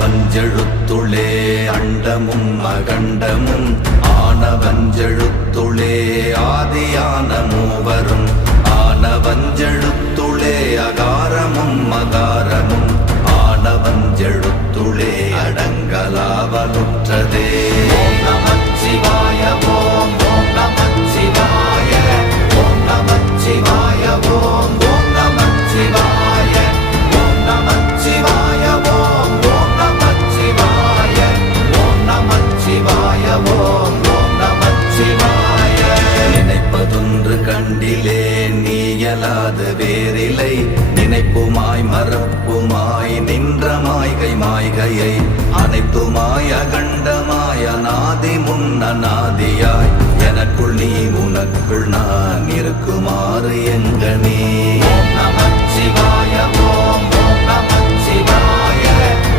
ஆனவஞ்செழுத்துளே அண்டமும் அகண்டமும் ஆனவஞ்செழுத்துளே ஆதியான மூவரும் ஆனவஞ்செழுத்துளே அகாரமும் மகாரமும் ஆனவஞ்செழுத்துளே அடங்கலாவலுற்றதே. ஓம் நமச்சிவாய ஓம் ஓம் நமச்சிவாய ஓம் நமச்சிவாய ஓம் ஓம் நமச்சிவாய ஓம் நமச்சிவாய ஓம் ஓம் நமச்சிவாய ஓம் நமச்சிவாய ஓம் ஓம் நமச்சிவாய. நினைப்பதொன்று கண்டிலே நீயலாது வேறில்லை நினைப்புமாய் மறப்புமாய் நின்ற மாய்கை மாய்கையை அனைத்துமாய் அகண்டமாய் அநாதி முன்னநாதியாய் எனக்குள் நீ உனக்குள் நான் இருக்குமாறு எங்கனே. ஓம் நமச்சிவாய ஓம்